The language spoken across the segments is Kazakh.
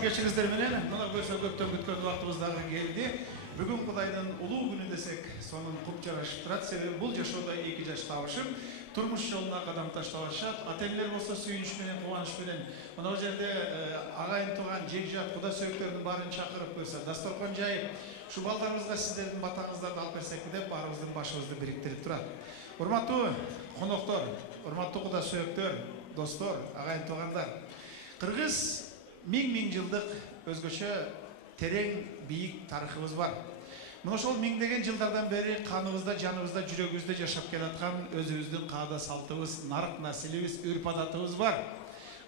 кечиңиздер менен мына көптөн күткөн убактыбыздагы келди. Бүгүн Кудайдын улуу күнү десек, сонун куп жарашып турат. Себеби бул жашоодо 2 жаш табышым турмуш жолуна кадам таштап атышат. Ата-энелер болсо сүйүнүч менен, кубаныч менен мына жерде агайын тууган, жекжат, куда сөөктөрдүн баарын чакырып койсо, дасторкон жайып, ушу балдарыбызга сиздердин батаңыздарды алып берсек деп баарыбыздын башыбызды бириктирип турат. Урматтуу коноктор, урматтуу куда сөөктөр, достор, агайын туугандар. Кыргыз миң жылдык өзгөчө терең бийик тарыхыбыз бар. Мына ошол миңдеген жылдардан бери каныбызда, жаныбызда, жүрөгүбүздө жашап келаткан өзүбүздүн каада салтыбыз, нарык населибиз, үрп адатыбыз бар.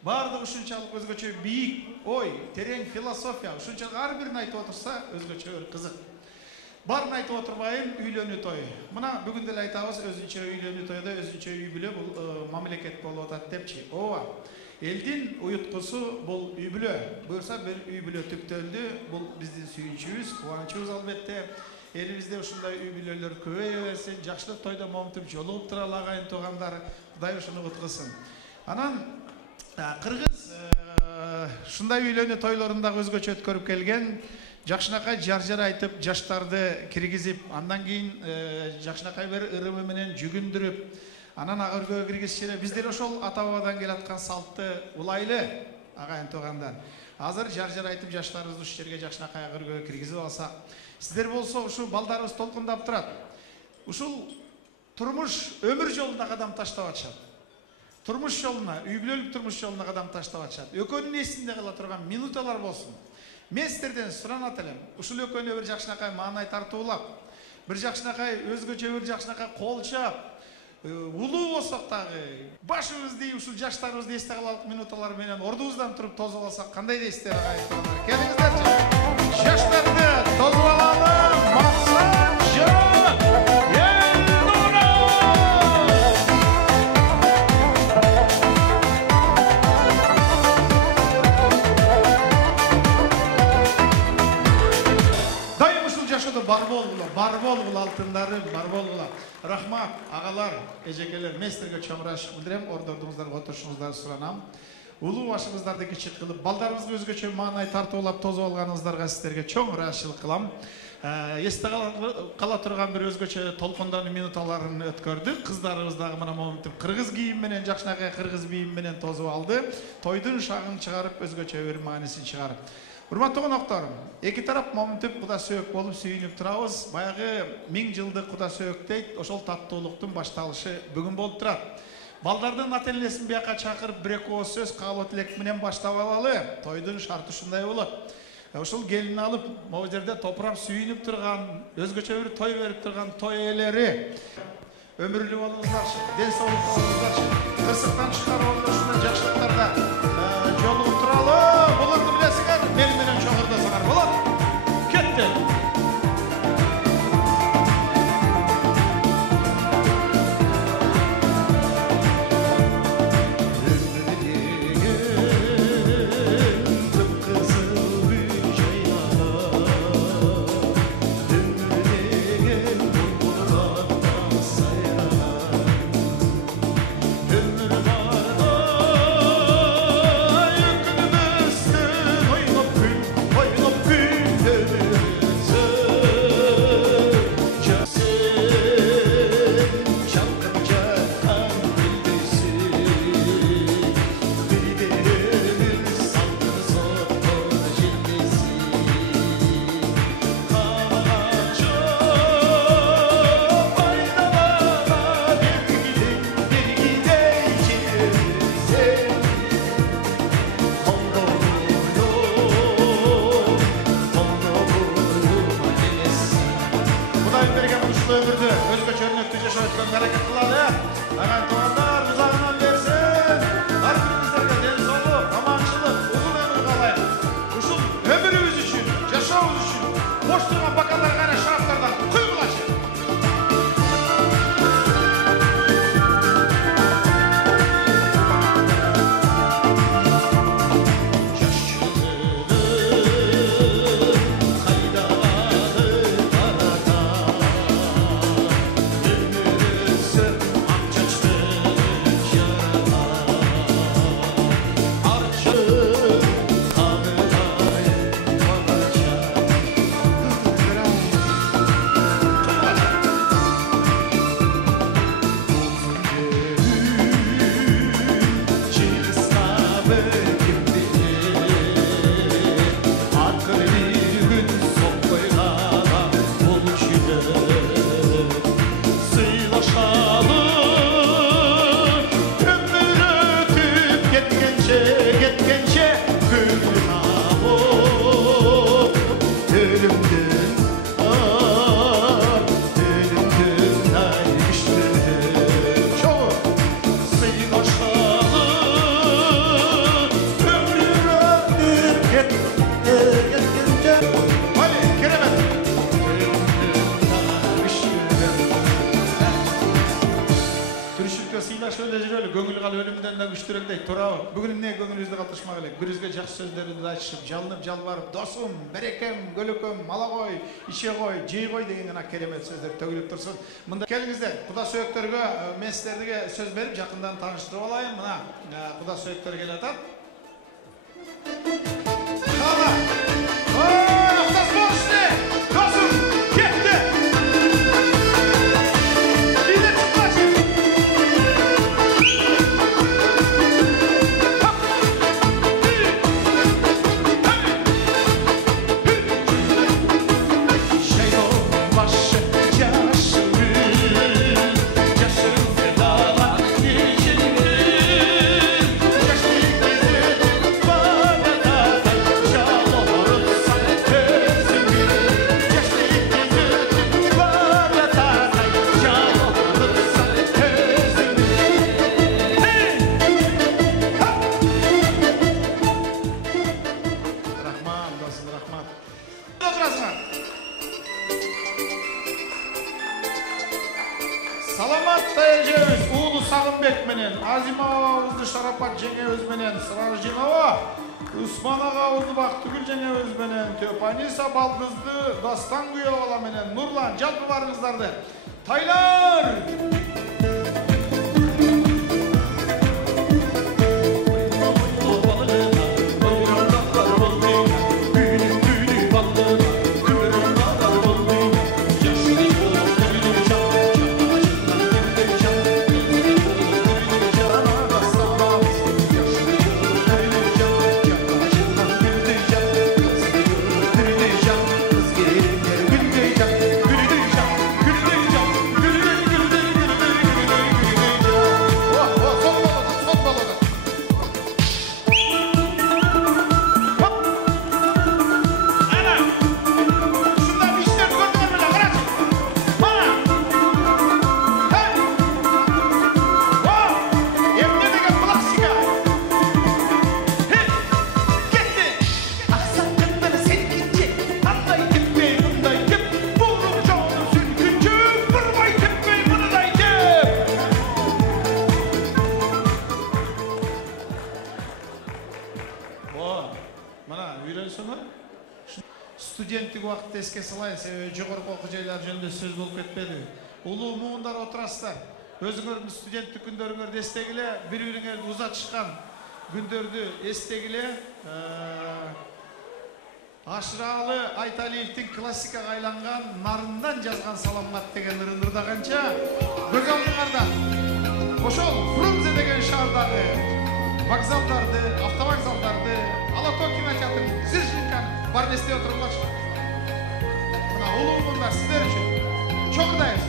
Баардыгы ушунчалык өзгөчө бийик, ой, терең философия, ушунчалык ар бирин айтып отурса, өзгөчө бир кызык. Барын айтып отурбайын, үйлөнүү той. Мына бүгүн деле айтабыз, өзүнчө үйлөнүү тойдо өзүнчө үй бүлө бул мамлекет болуп атат депчи. Ооба. Элдин уюткусу бул үй бүлө. Буюрса бир үй бүлө түптөлдү. Бул биздин сүйүнчүбүз, кубанычыбыз албетте. Элибизде ушундай үй бүлөлөр көбөйө берсин, жакшылык тойдо момунтип жолугуп туралы агайын туугандар. Кудай ушуну уткусын. Анан кыргыз ушундай үйлөнүү тойлорунда өзгөчө өткөрүп келген. Жакшынакай жар айтып, жаштарды киргизип, андан кийин жакшынакай бир ырымы менен жүгүндүрүп, анан ага өргөгө киргизишире. Биздер ошол ата бабадан келаткан салтты улайлы, агайын туугандар. Азыр жар айтып, жаштарыбызды ушу жерге жакшынакай өргөгө киргизип алсак, сиздер болсо ушу балдарыбыз толкундап турат. Ушул турмуш өмүр жолуна кадам таштап атышат. Турмуш жолуна, үй бүлөлүк турмуш жолуна кадам таштап атышат. Экөөнүн эсинде кала турган минуталар болсун. Мен сиздерден суранат элем. Ушул экөөнү бир жакшынакай маанай тартуулап, бир жакшынакай өзгөчө бир жакшынакай кол чап, улуу болсок дагы башыбызды ушул жаштарыбызды эсте калалык минуталар менен ордубуздан туруп тозуп алсак кандай дейсиздер агайын туугандар? Келиңиздерчи. Жаштарды тозуп алалы, максат жок. Бар болгула алтындары, бар болгула. Рахмат, агалар, эжекелер, местерге чоң ырайшык билдирем, ордордуңуздарга отурушуңуздарды суранам. Улуу башыңыздарды кичик кылып, балдарыбызга өзгөчө маанай тартуулап тозуп алганыңыздарга сиздерге чоң ырайшылык кылам. Эсте кала турган бир өзгөчө толкундагы минуталарын өткөрдүк. Кыздарыбыз дагы мына момунтип кыргыз кийим менен, жакшынакай кыргыз кийим менен тозуп алды. Тойдун шагын чыгарып, өзгөчө бир маанисин чыгарып. Урматтуу коноктор, эки тарап момунтип куда сөөк болуп сүйүнүп турабыз. Баягы 1000 жылдык куда сөөк дейт, ошол таттуулуктун башталышы бүгүн болуп турат. Балдардын ата-энесин бияка чакырып, бир-эки ооз сөз, каалоо тилек менен баштап алалы. Тойдун шарты ушундай болот. Ушул келин алып, могу жерде топурап сүйүнүп турган, өзгөчө бир той берип турган той ээлери. Өмүрлүү болуңуздарчы, ден соолук болуңуздарчы. Кырсыктан чыгарып ушундай жакшылыктарда жолугуп туралы. Буларды билесиңер, мени менен чогурдасаңар болот. Кетти. Ömür var ketkençe gülüm ağo ölümdün ölümdün ayrıştırdın çok seni başladı ömrüme ketkençe hadi keremet şöyle жүрелі, көңіл қал өлімден де күштіріңдей тұрау. Бүгін не көңіліңізді қалтыршмақ елек. Бірізге жақсы сөздерді айтышып, жалынып, жалбарып, досым, берекем, гөлікем, мала қой, ише қой, жей қой дегеннен керемет сөздер төгіліп тұрсын. Мұнда келіңіздер, құда сүйектерге, мен сіздерге сөз беріп, жақындан таныштырып алайын. Мына құда сүйектер келе атады. Қала! Ақтас болышты! Досым, кетті! Salamat dayıcımız, Uğulu Sağınbek menen, Azima ağızdı Şarapат жеңебиз менен, Сыражинова, Усман ağızdı Бактыгүл жеңебиz менен, Төпаниса Балдызды Дастан Күйөгала менен, Нурлан, жалпы барыңыздарды. Тайлар! Студенттік уақытты еске салайын, себебі жоғарғы оқу жайлары жөнінде сөз болып кетпеді. Улуу муундар отырасыздар. Өзүңөрдүн студенттик күндөрүңөрдү эстегиле, бири-бириңерди узатышкан күндөрдү эстегиле. Ашыралы Айталиевдин классикага айланган Нарындан жазган Саламат деген ырындырда канча көз алдыңарда. Ошол Фрунзе деген шаардагы вокзалдарды, автовокзалдарды, Алатоо кинотеатрын, Зержинканы бар несте отурулачы. Мына улуу муундар сиздер үчүн чогурдайбыз.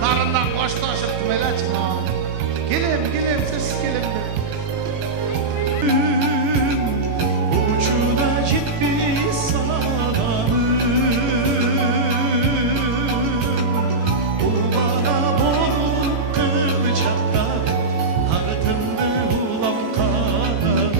Narından koştaşıp tümele çıkma. Gelem sessiz gelem de. Uçuna ciddi salamım. O bana bol kılacakta Ağıtımda ulam kanalım.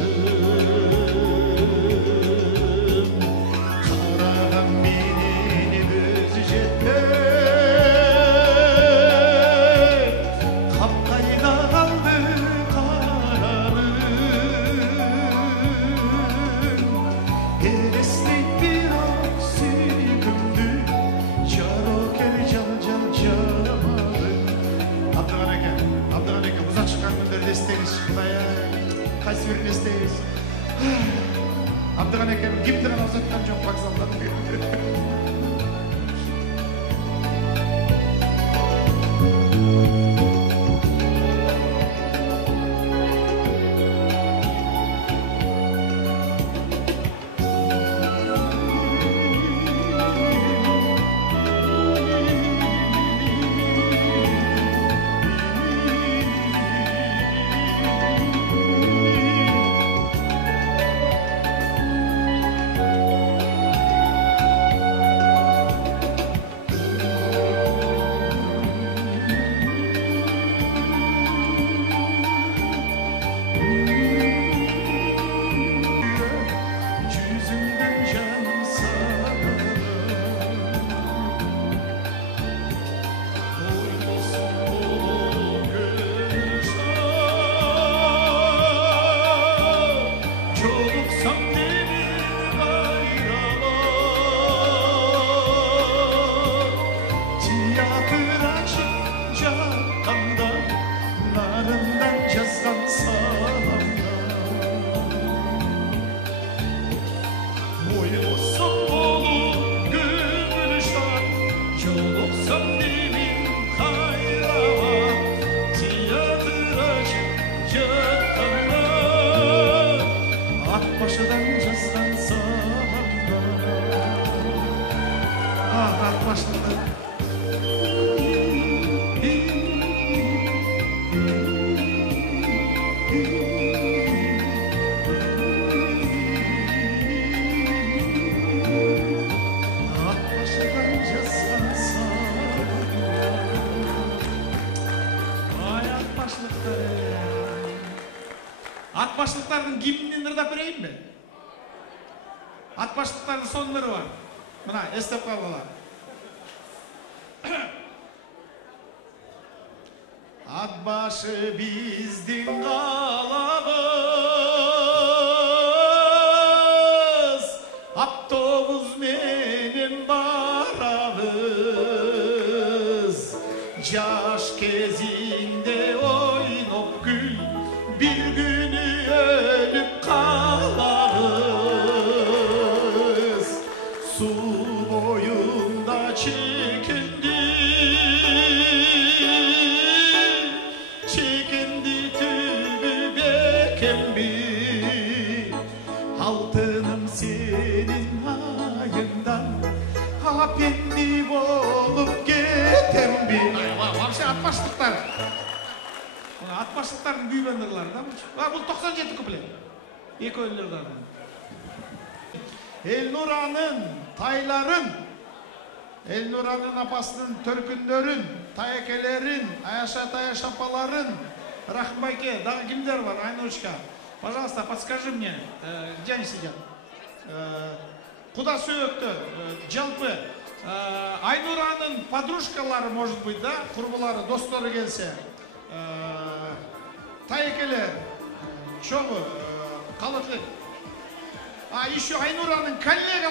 Абдыган экен гимнди озоткан жок вокзалда. Atbaşlıkların gimnini ırдап берейин mi? Atbaşlıkların sonları var. Buna estep kaldılar. Atbaşı bizdin kalabız, Aptobuz menen barabız. Jaş kezinde oynop gül, bir günü ölüp kalabız. Su boyunda çekindi, çekindi tübü bekembi. Altınım senin ayından, hapendi bolup getembi. Вообще atbaşlıklar. Atbaşlıkların büyübendirleri da bu 97 kuplет. Eki öylerden. Elnura'nın, Tayların, Elnura'nın apasının törkündörün, Tayekelerin, Аяшаpaların, Рахмбайке, daha kimler var? Айночка, пожалуйста, подскажи мне, где они сидят? Куда сөйөктөр? Жалпы, Айнурa'nın подружкалары, может быть, да? Курбулары, достору келсе. Тайекелер, чоғы, қалытлы. Еще Айнурa'nın коллега